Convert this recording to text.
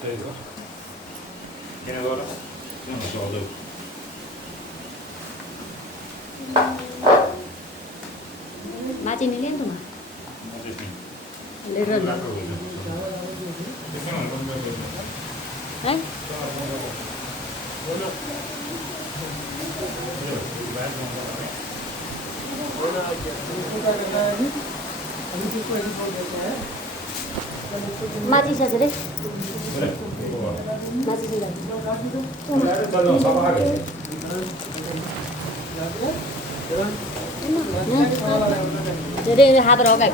त्यही हो किन गर किन सक्दै माची नहीं लें तुम ले रहे हैं माची से रे माची से रे हाथ रहो क्या